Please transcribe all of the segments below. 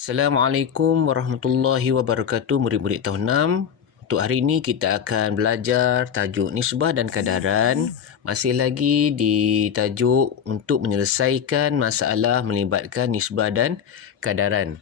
Assalamualaikum warahmatullahi wabarakatuh, murid-murid tahun 6. Untuk hari ini kita akan belajar tajuk nisbah dan kadaran. Masih lagi di tajuk untuk menyelesaikan masalah melibatkan nisbah dan kadaran.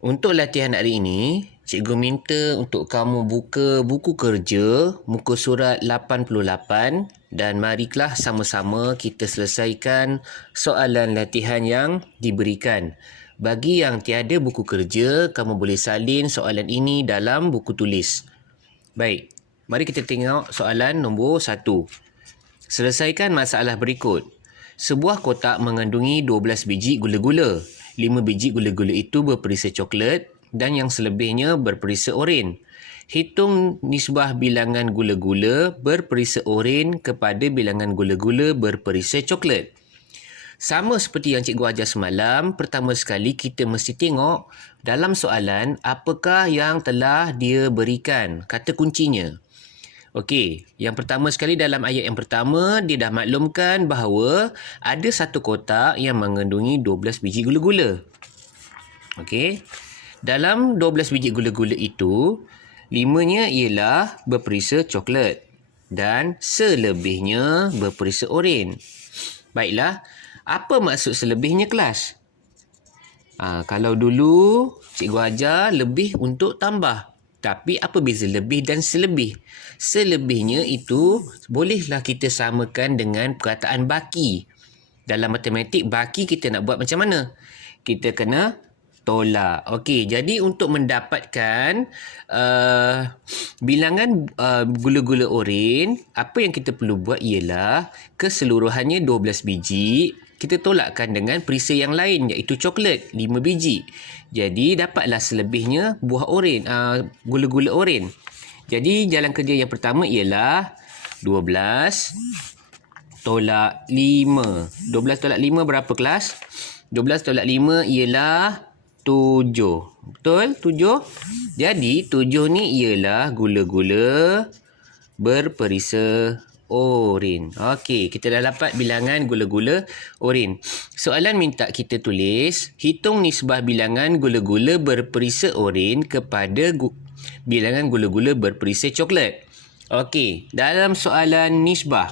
Untuk latihan hari ini, cikgu minta untuk kamu buka buku kerja muka surat 88 dan marilah sama-sama kita selesaikan soalan latihan yang diberikan. Bagi yang tiada buku kerja, kamu boleh salin soalan ini dalam buku tulis. Baik, mari kita tengok soalan nombor 1. Selesaikan masalah berikut. Sebuah kotak mengandungi 12 biji gula-gula. 5 biji gula-gula itu berperisa coklat dan yang selebihnya berperisa oren. Hitung nisbah bilangan gula-gula berperisa oren kepada bilangan gula-gula berperisa coklat. Sama seperti yang cikgu ajar semalam, pertama sekali kita mesti tengok dalam soalan apakah yang telah dia berikan, kata kuncinya. Okey, yang pertama sekali dalam ayat yang pertama, dia dah maklumkan bahawa ada satu kotak yang mengandungi 12 biji gula-gula. Okey, dalam 12 biji gula-gula itu, 5-nya ialah berperisa coklat dan selebihnya berperisa oren. Baiklah, apa maksud selebihnya kelas? Kalau dulu cikgu ajar lebih untuk tambah. Tapi apa beza lebih dan selebih? Selebihnya itu bolehlah kita samakan dengan perkataan baki. Dalam matematik, baki kita nak buat macam mana? Kita kena tolak. Okey, jadi untuk mendapatkan bilangan gula-gula oren, apa yang kita perlu buat ialah keseluruhannya 12 biji, kita tolakkan dengan perisa yang lain iaitu coklat 5 biji. Jadi dapatlah selebihnya buah oren, gula-gula oren. Jadi jalan kerja yang pertama ialah 12 tolak 5. 12 tolak 5 berapa kelas? 12 tolak 5 ialah 7. Betul? 7. Jadi 7 ni ialah gula-gula berperisa oren. Okey, kita dah dapat bilangan gula-gula oren. Soalan minta kita tulis, hitung nisbah bilangan gula-gula berperisa oren kepada bilangan gula-gula berperisa coklat. Okey, dalam soalan nisbah,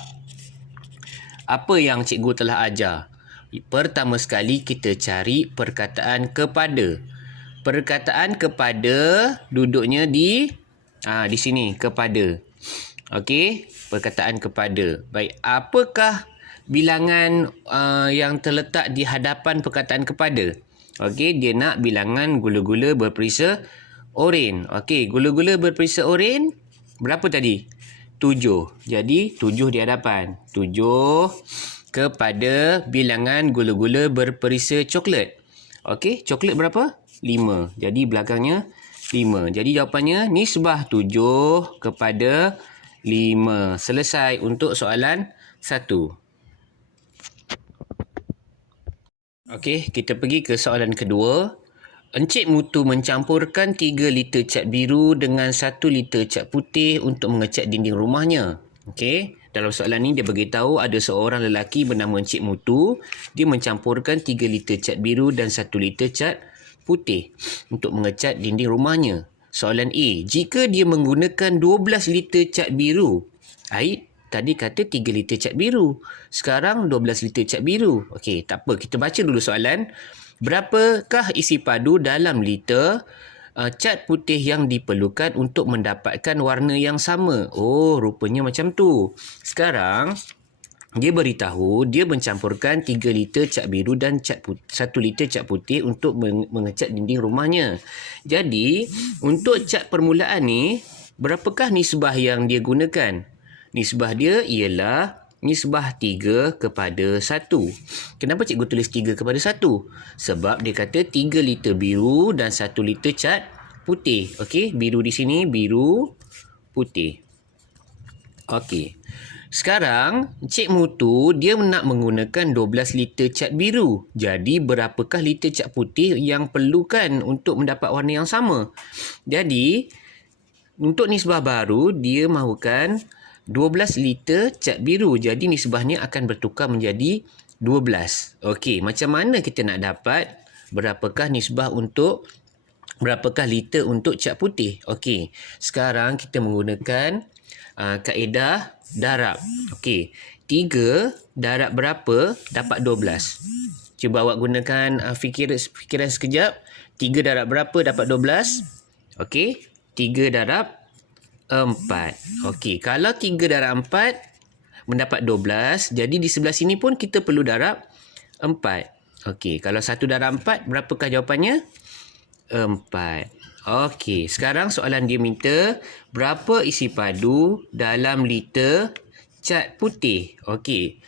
apa yang cikgu telah ajar? Pertama sekali kita cari perkataan kepada. Perkataan kepada duduknya di sini, kepada. Okey, perkataan kepada. Baik, apakah bilangan yang terletak di hadapan perkataan kepada? Okey, dia nak bilangan gula-gula berperisa oren. Okey, gula-gula berperisa oren berapa tadi? 7. Jadi 7 di hadapan. 7 kepada bilangan gula-gula berperisa coklat. Okey, coklat berapa? 5. Jadi belakangnya 5. Jadi jawapannya nisbah 7 kepada 5. Selesai untuk soalan 1. Okey, kita pergi ke soalan kedua. Encik Mutu mencampurkan 3 liter cat biru dengan 1 liter cat putih untuk mengecat dinding rumahnya. Okey, dalam soalan ni dia beritahu ada seorang lelaki bernama Encik Mutu. Dia mencampurkan 3 liter cat biru dan 1 liter cat putih untuk mengecat dinding rumahnya. Soalan A, jika dia menggunakan 12 liter cat biru, tadi kata 3 liter cat biru, sekarang 12 liter cat biru. Okey, tak apa, kita baca dulu soalan. Berapakah isi padu dalam liter cat putih yang diperlukan untuk mendapatkan warna yang sama? Oh, rupanya macam tu. Sekarang dia beritahu dia mencampurkan 3 liter cat biru dan 1 liter cat putih untuk mengecat dinding rumahnya. Jadi, untuk cat permulaan ni, berapakah nisbah yang dia gunakan? Nisbah dia ialah nisbah 3 kepada 1. Kenapa cikgu tulis 3 kepada 1? Sebab dia kata 3 liter biru dan 1 liter cat putih. Okey, biru di sini, biru, putih. Okey. Sekarang, Encik Mutu dia nak menggunakan 12 liter cat biru. Jadi, berapakah liter cat putih yang perlukan untuk mendapat warna yang sama? Jadi, untuk nisbah baru, dia mahukan 12 liter cat biru. Jadi nisbahnya akan bertukar menjadi 12. Okey, macam mana kita nak dapat berapakah nisbah untuk berapakah liter untuk cat putih? Okey, sekarang kita menggunakan kaedah darab. Okey, 3 darab berapa dapat 12? Cuba awak gunakan fikiran sekejap. 3 darab berapa dapat 12? Okey, 3 darab 4. Okey, kalau 3 darab 4 mendapat 12, jadi di sebelah sini pun kita perlu darab 4. Okey, kalau 1 darab 4, berapakah jawapannya? 4. Okey, sekarang soalan dia minta berapa isi padu dalam liter cat putih. Okey,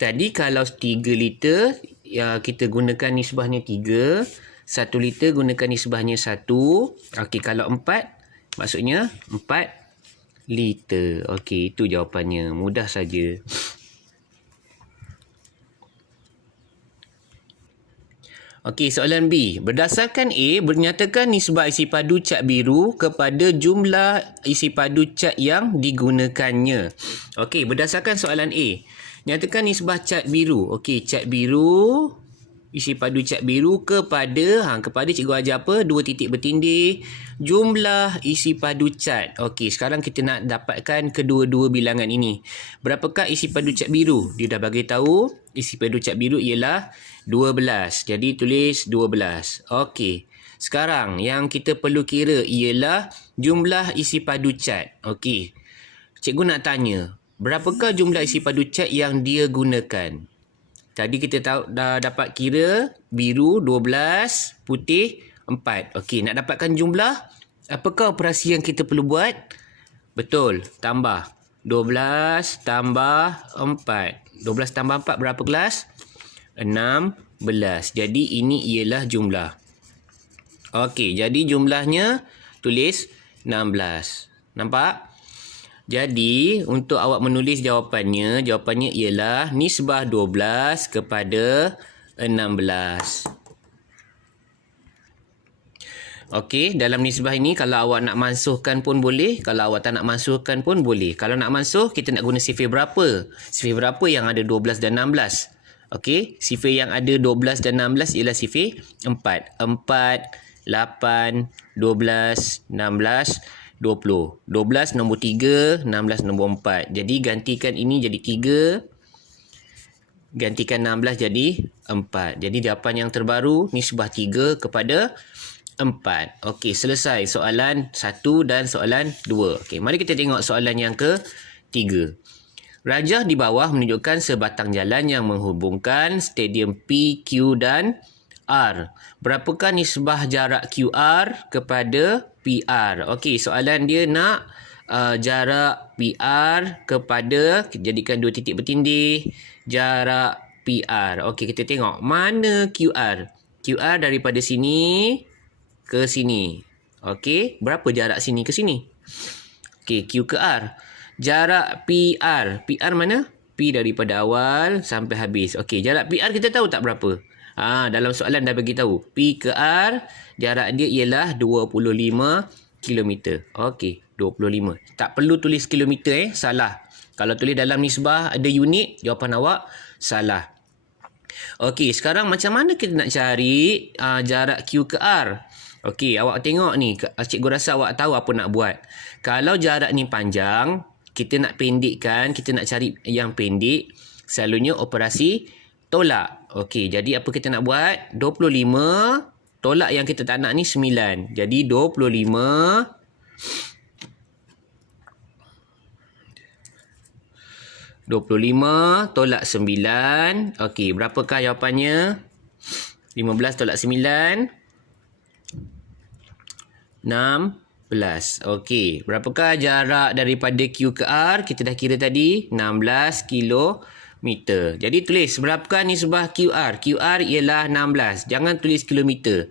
tadi kalau 3 liter, ya, kita gunakan nisbahnya 3. 1 liter gunakan nisbahnya 1. Okey, kalau 4, maksudnya 4 liter. Okey, itu jawapannya. Mudah saja. Okey, soalan B. Berdasarkan A, bernyatakan nisbah isi padu cat biru kepada jumlah isi padu cat yang digunakannya. Okey, berdasarkan soalan A. Nyatakan nisbah cat biru. Okey, cat biru, isi padu cat biru kepada cikgu ajar apa? 2 titik bertindih. Jumlah isi padu cat. Okey, sekarang kita nak dapatkan kedua-dua bilangan ini. Berapakah isi padu cat biru? Dia dah bagi tahu isi padu cat biru ialah 12. Jadi tulis 12. Okey. Sekarang yang kita perlu kira ialah jumlah isi padu cat. Okey. Cikgu nak tanya, berapakah jumlah isi padu cat yang dia gunakan? Tadi kita dah dapat kira biru 12, putih 4. Okey, nak dapatkan jumlah, apakah operasi yang kita perlu buat? Betul, tambah. 12 tambah 4. 12 tambah 4 berapa kelas? 16. Jadi ini ialah jumlah. Okey, jadi jumlahnya tulis 16. Nampak? Jadi, untuk awak menulis jawapannya ialah nisbah 12 kepada 16. Okey, dalam nisbah ini kalau awak nak mansuhkan pun boleh, kalau awak tak nak mansuhkan pun boleh. Kalau nak mansuh, kita nak guna sifir berapa? Sifir berapa yang ada 12 dan 16? Okey, sifir yang ada 12 dan 16 ialah sifir 4. 4, 8, 12, 16, 20. 12 nombor 3, 16 nombor 4. Jadi gantikan ini jadi 3. Gantikan 16 jadi 4. Jadi jawapan yang terbaru nisbah 3 kepada 4. Okey, selesai soalan 1 dan soalan 2. Okey, mari kita tengok soalan yang ke-3. Rajah di bawah menunjukkan sebatang jalan yang menghubungkan stadium P, Q dan R. Berapakah nisbah jarak QR kepada PR? Okey, soalan dia nak jarak PR kepada, jadikan 2 titik bertindih, jarak PR. Okey, kita tengok mana QR. QR daripada sini ke sini. Okey, berapa jarak sini ke sini? Okey, Q ke R. Jarak PR. PR mana? P daripada awal sampai habis. Okey, jarak PR kita tahu tak berapa? Dalam soalan dah bagi tahu. P ke R, jarak dia ialah 25 km. Okey, 25. Tak perlu tulis kilometer salah. Kalau tulis dalam nisbah ada unit, jawapan awak salah. Okey, sekarang macam mana kita nak cari jarak Q ke R? Okey, awak tengok ni. Cikgu rasa awak tahu apa nak buat. Kalau jarak ni panjang, kita nak pendekkan, kita nak cari yang pendek, selalunya operasi tolak. Okey, jadi apa kita nak buat? 25, tolak yang kita tak nak ni 9. Jadi 25 tolak 9. Okey, berapakah jawapannya? 15 tolak 9. 16. Okey, berapakah jarak daripada Q ke R? Kita dah kira tadi, 16 kilometer. Jadi tulis berapakah nisbah QR? QR ialah 16. Jangan tulis kilometer.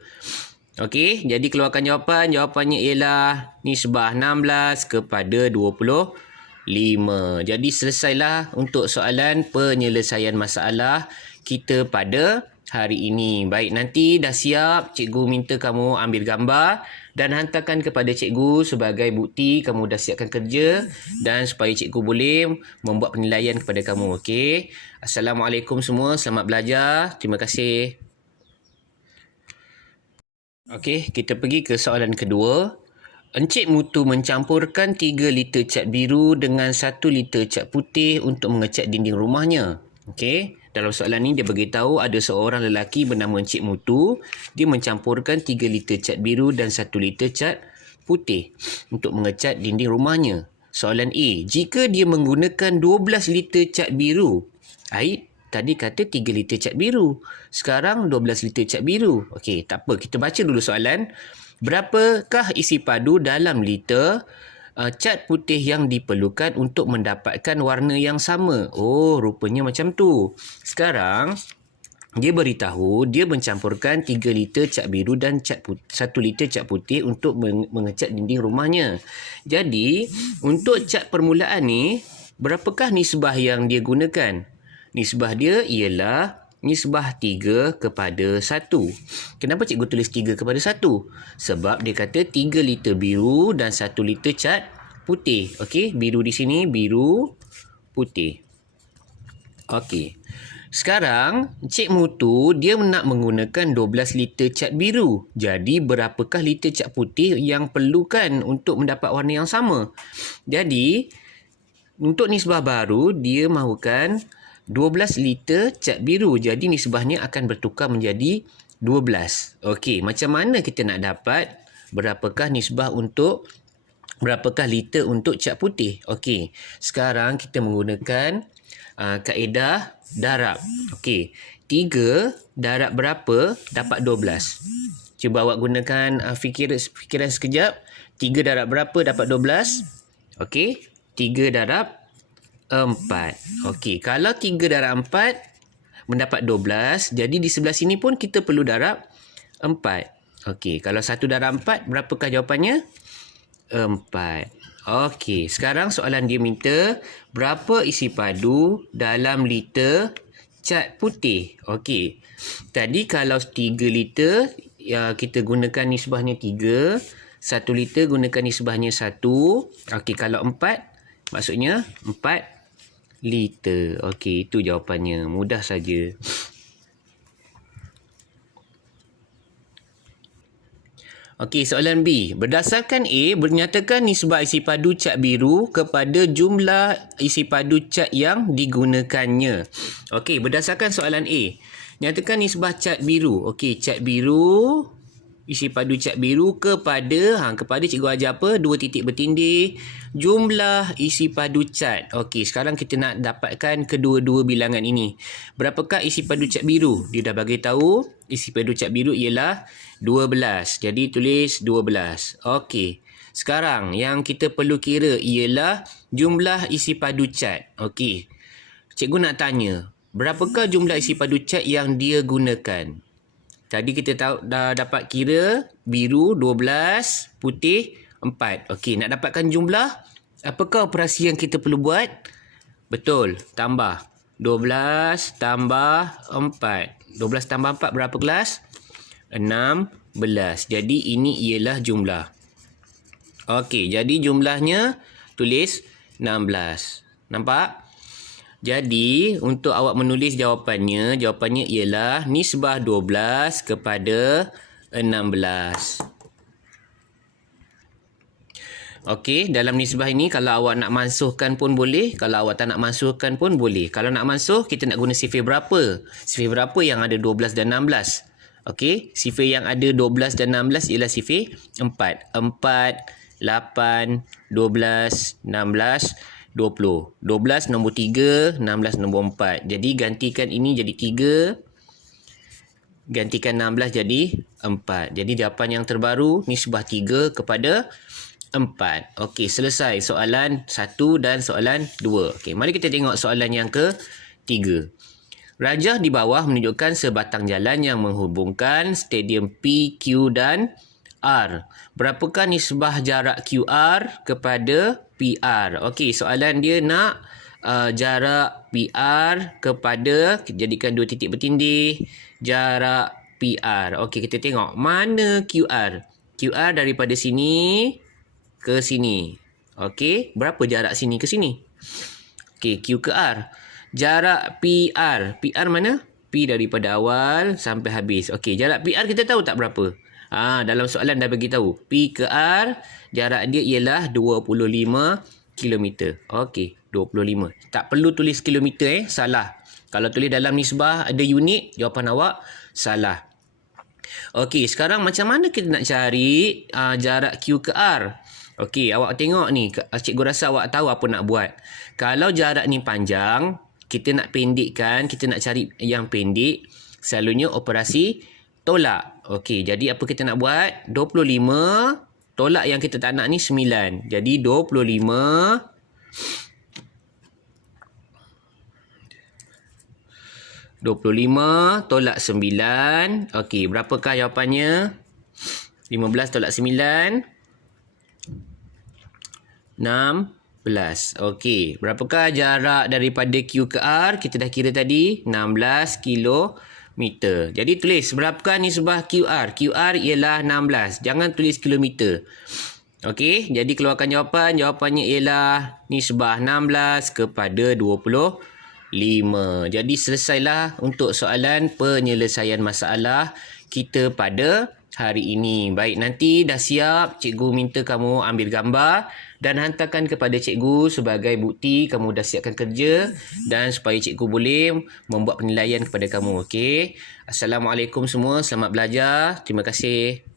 Okey, jadi keluarkan jawapan. Jawapannya ialah nisbah 16 kepada 25. Jadi selesailah untuk soalan penyelesaian masalah kita pada hari ini. Baik, nanti dah siap, cikgu minta kamu ambil gambar dan hantarkan kepada cikgu sebagai bukti kamu dah siapkan kerja dan supaya cikgu boleh membuat penilaian kepada kamu. Okey. Assalamualaikum semua, selamat belajar. Terima kasih. Okey, kita pergi ke soalan kedua. Encik Mutu mencampurkan 3 liter cat biru dengan 1 liter cat putih untuk mengecat dinding rumahnya. Okey, dalam soalan ni dia beritahu ada seorang lelaki bernama Encik Mutu. Dia mencampurkan 3 liter cat biru dan 1 liter cat putih untuk mengecat dinding rumahnya. Soalan A, jika dia menggunakan 12 liter cat biru, Aid tadi kata 3 liter cat biru. Sekarang 12 liter cat biru. Okey, tak apa. Kita baca dulu soalan. Berapakah isi padu dalam liter cat putih yang diperlukan untuk mendapatkan warna yang sama? Oh, rupanya macam tu. Sekarang, dia beritahu dia mencampurkan 3 liter cat biru dan 1 liter cat putih untuk mengecat dinding rumahnya. Jadi, untuk cat permulaan ni, berapakah nisbah yang dia gunakan? Nisbah dia ialah nisbah 3 kepada 1. Kenapa cikgu tulis 3 kepada 1? Sebab dia kata 3 liter biru dan 1 liter cat putih. Okey, biru di sini, biru, putih. Okey. Sekarang, Cik Mutu dia nak menggunakan 12 liter cat biru. Jadi, berapakah liter cat putih yang perlukan untuk mendapat warna yang sama? Jadi, untuk nisbah baru, dia mahukan 12 liter cat biru. Jadi nisbahnya akan bertukar menjadi 12. Okey, macam mana kita nak dapat berapakah liter untuk cat putih? Okey, sekarang kita menggunakan kaedah darab. Okey, 3 darab berapa dapat 12? Cuba awak gunakan fikiran sekejap. 3 darab berapa dapat 12? Okey, 3 darab 4. Okey, kalau 3 darab 4 mendapat 12, jadi di sebelah sini pun kita perlu darab 4. Okey, kalau 1 darab 4, berapakah jawapannya? 4. Okey, sekarang soalan dia minta berapa isi padu dalam liter cat putih. Okey, tadi kalau 3 liter, kita gunakan nisbahnya 3. 1 liter gunakan nisbahnya 1. Okey, kalau 4, maksudnya 4 liter. Okey, itu jawapannya. Mudah saja. Okey, soalan B. Berdasarkan A, bernyatakan nisbah isi padu cat biru kepada jumlah isi padu cat yang digunakannya. Okey, berdasarkan soalan A. Nyatakan nisbah cat biru. Okey, cat biru, isi padu cat biru kepada cikgu ajar apa? 2 titik bertindih. Jumlah isi padu cat. Okey, sekarang kita nak dapatkan kedua-dua bilangan ini. Berapakah isi padu cat biru? Dia dah bagi tahu isi padu cat biru ialah 12. Jadi tulis 12. Okey. Sekarang yang kita perlu kira ialah jumlah isi padu cat. Okey. Cikgu nak tanya, berapakah jumlah isi padu cat yang dia gunakan? Tadi kita dah dapat kira biru 12, putih 4. Okey, nak dapatkan jumlah, apakah operasi yang kita perlu buat? Betul, tambah. 12 tambah 4. 12 tambah 4 berapa kelas? 16. Jadi ini ialah jumlah. Okey, jadi jumlahnya tulis 16. Nampak? Jadi, untuk awak menulis jawapannya ialah nisbah 12 kepada 16. Okey, dalam nisbah ini kalau awak nak mansuhkan pun boleh, kalau awak tak nak mansuhkan pun boleh. Kalau nak mansuh, kita nak guna sifir berapa? Sifir berapa yang ada 12 dan 16? Okey, sifir yang ada 12 dan 16 ialah sifir 4. 4, 8, 12, 16, 20. 12 nombor 3, 16 nombor 4. Jadi gantikan ini jadi 3. Gantikan 16 jadi 4. Jadi jawapan yang terbaru nisbah 3 kepada 4. Okey, selesai soalan 1 dan soalan 2. Okey, mari kita tengok soalan yang ke-3. Rajah di bawah menunjukkan sebatang jalan yang menghubungkan stadium P, Q dan R. Berapakah nisbah jarak QR kepada PR? Okey, soalan dia nak jarak PR kepada, kita jadikan 2 titik bertindih, jarak PR. Okey, kita tengok mana QR. QR daripada sini ke sini. Okey, berapa jarak sini ke sini? Okey, Q ke R. Jarak PR. PR mana? P daripada awal sampai habis. Okey, jarak PR kita tahu tak berapa? Dalam soalan dah bagi tahu. P ke R, jarak dia ialah 25 km. Okey, 25. Tak perlu tulis kilometer salah. Kalau tulis dalam nisbah ada unit, jawapan awak salah. Okey, sekarang macam mana kita nak cari jarak Q ke R? Okey, awak tengok ni. Cikgu rasa awak tahu apa nak buat. Kalau jarak ni panjang, kita nak pendekkan, kita nak cari yang pendek, selalunya operasi tolak. Okey, jadi apa kita nak buat? 25, tolak yang kita tak nak ni 9. Jadi 25 tolak 9. Okey, berapakah jawapannya? 15 tolak 9. 16. Okey, berapakah jarak daripada Q ke R? Kita dah kira tadi 16 kilometer. Jadi tulis berapakah nisbah QR? QR ialah 16. Jangan tulis kilometer. Okey, jadi keluarkan jawapan. Jawapannya ialah nisbah 16 kepada 25. Jadi selesailah untuk soalan penyelesaian masalah kita pada hari ini. Baik, nanti dah siap, cikgu minta kamu ambil gambar dan hantarkan kepada cikgu sebagai bukti kamu dah siapkan kerja dan supaya cikgu boleh membuat penilaian kepada kamu. Okey. Assalamualaikum semua, selamat belajar. Terima kasih.